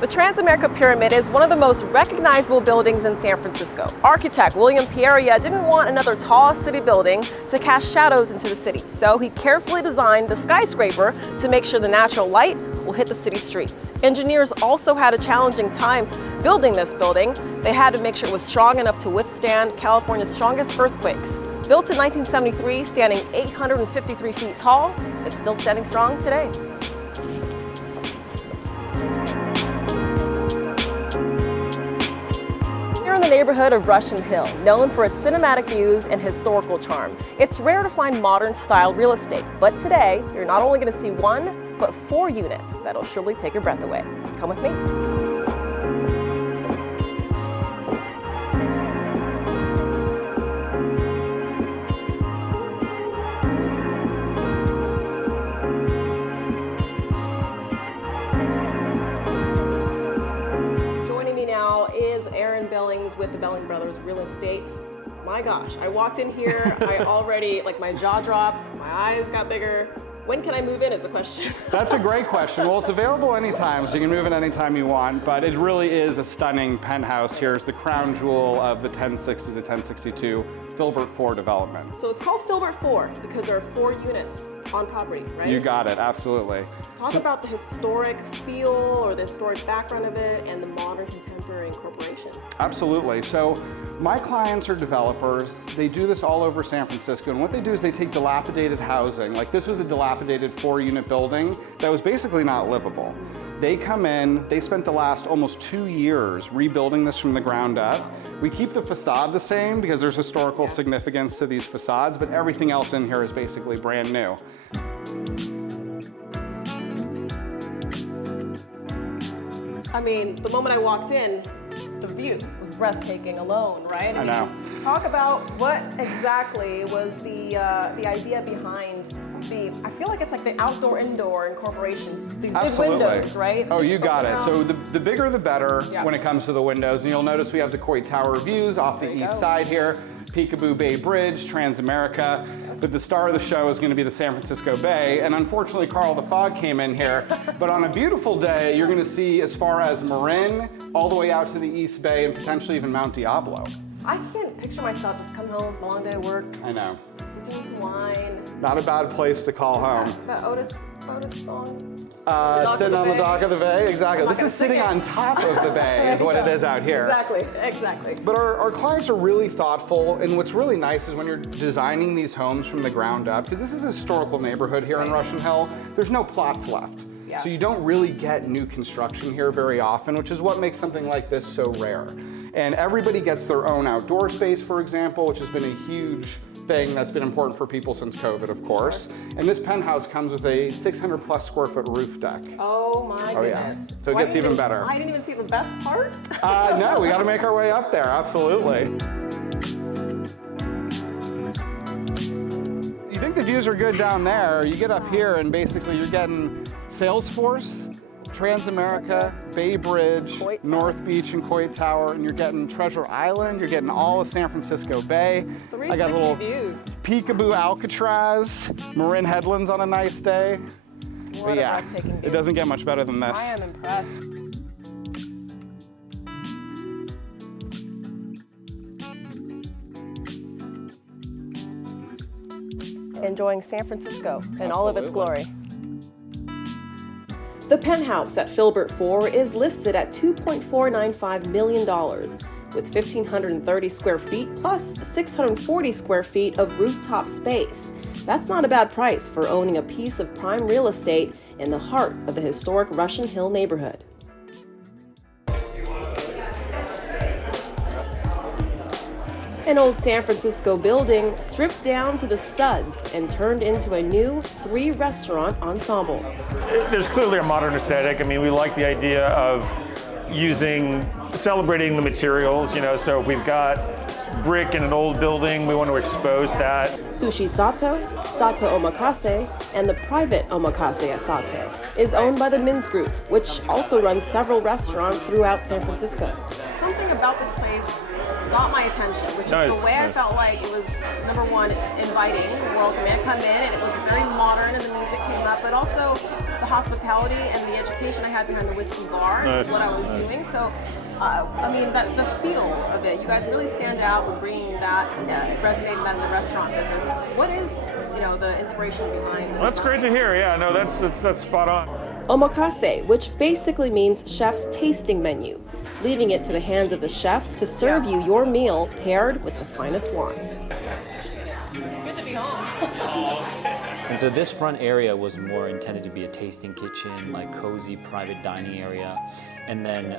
The Transamerica Pyramid is one of the most recognizable buildings in San Francisco. Architect William Pieria didn't want another tall city building to cast shadows into the city, so he carefully designed the skyscraper to make sure the natural light will hit the city streets. Engineers also had a challenging time building this building. They had to make sure it was strong enough to withstand California's strongest earthquakes. Built in 1973, standing 853 feet tall, it's still standing strong today. In the neighborhood of Russian Hill, known for its cinematic views and historical charm. It's rare to find modern style real estate, but today you're not only going to see one, but 4 units that'll surely take your breath away. Come with me. With the Belling Brothers Real Estate. My gosh, I walked in here, I already, my jaw dropped, my eyes got bigger. When can I move in is the question. That's a great question. Well, it's available anytime, so you can move in anytime you want, but it really is a stunning penthouse here. It's the crown jewel of the 1060 to 1062 Filbert 4 development. So it's called Filbert 4 because there are 4 units on property, right? You got it, absolutely. Talk about the historic feel or the historic background of it and the modern contemporary incorporation. Absolutely. So my clients are developers. They do this all over San Francisco, and what they do is they take dilapidated housing. Like this was a dilapidated 4-unit building that was basically not livable. They come in, they spent the last almost 2 years rebuilding this from the ground up. We keep the facade the same because there's historical significance to these facades, but everything else in here is basically brand new. I mean, the moment I walked in, the view was breathtaking alone, right? I know. Talk about what exactly was the idea behind I feel like it's like the outdoor-indoor incorporation, these Absolutely. Big windows, right? Oh, you got it. So the bigger the better when it comes to the windows. And you'll notice we have the Coit Tower views off the east side here, Peekaboo Bay Bridge, Transamerica. But the star of the show is going to be the San Francisco Bay. And unfortunately, Carl the Fog came in here. But on a beautiful day, you're going to see as far as Marin, all the way out to the East Bay, and potentially even Mount Diablo. I can't picture myself just coming home from a long day of work. I know. Sipping some wine. Not a bad place to call home. That Otis song. Sitting on the dock of the bay, exactly. This is sitting on top of the bay is what it is out here. Exactly. But our clients are really thoughtful, and what's really nice is when you're designing these homes from the ground up, because this is a historical neighborhood here in Russian Hill, there's no plots left. Yeah. So you don't really get new construction here very often, which is what makes something like this so rare. And everybody gets their own outdoor space, for example, which has been a huge thing that's been important for people since COVID, of course. And this penthouse comes with a 600 plus square foot roof deck. Oh my goodness. Yeah. So it gets even better. I didn't even see the best part. No, we got to make our way up there, absolutely. You think the views are good down there, you get up here and basically you're getting Salesforce, Transamerica, Bay Bridge, North Beach and Coit Tower, and you're getting Treasure Island, you're getting all of San Francisco Bay. I got a little views. Peekaboo Alcatraz, Marin Headlands on a nice day. What a breathtaking view. It doesn't get much better than this. I am impressed. Enjoying San Francisco in all of its glory. The penthouse at Filbert 4 is listed at $2.495 million, with 1,530 square feet plus 640 square feet of rooftop space. That's not a bad price for owning a piece of prime real estate in the heart of the historic Russian Hill neighborhood. An old San Francisco building stripped down to the studs and turned into a new 3-restaurant ensemble. There's clearly a modern aesthetic. I mean, we like the idea of celebrating the materials, so if we've got brick in an old building, we want to expose that. Sushi Sato, Sato Omakase, and the private Omakase at Sato is owned by the Mins Group, which also runs several restaurants throughout San Francisco. Something about this place got my attention, which is the way I felt like it was, number one, inviting. The world command come in, and it was very modern, and the music came up, but also the hospitality and the education I had behind the whiskey bar is what I was doing. So, I mean, the feel of it, you guys really stand out with bringing that, resonating that in the restaurant business. What is, the inspiration behind it? That's great to hear. Yeah, no, that's spot on. Omakase, which basically means chef's tasting menu, leaving it to the hands of the chef to serve you your meal paired with the finest wine. It's good to be home. And so this front area was more intended to be a tasting kitchen, like cozy private dining area. And then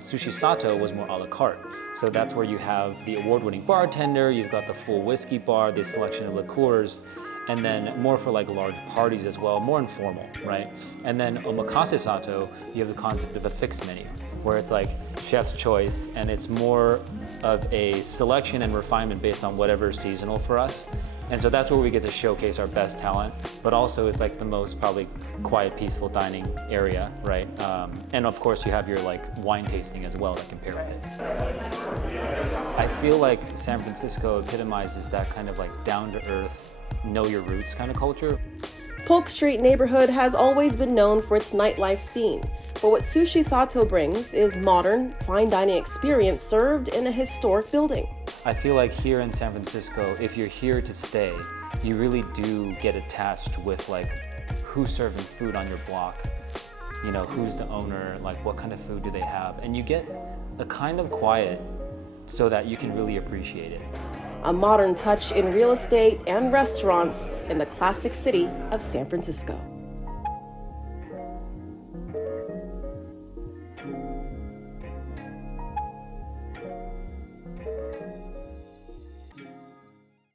Sushi Sato was more a la carte. So that's where you have the award-winning bartender, you've got the full whiskey bar, the selection of liqueurs, and then more for like large parties as well, more informal, right? And then Omakase Sato, you have the concept of a fixed menu, where it's like chef's choice, and it's more of a selection and refinement based on whatever is seasonal for us. And so that's where we get to showcase our best talent, but also it's like the most probably quiet, peaceful dining area, right? And of course you have your like wine tasting as well that can pair with it. I feel like San Francisco epitomizes that kind of like down-to-earth, know your roots kind of culture. Polk Street neighborhood has always been known for its nightlife scene, but what Sushi Sato brings is modern, fine dining experience served in a historic building. I feel like here in San Francisco, if you're here to stay, you really do get attached with like who's serving food on your block, who's the owner, like what kind of food do they have, and you get a kind of quiet so that you can really appreciate it. A modern touch in real estate and restaurants in the classic city of San Francisco.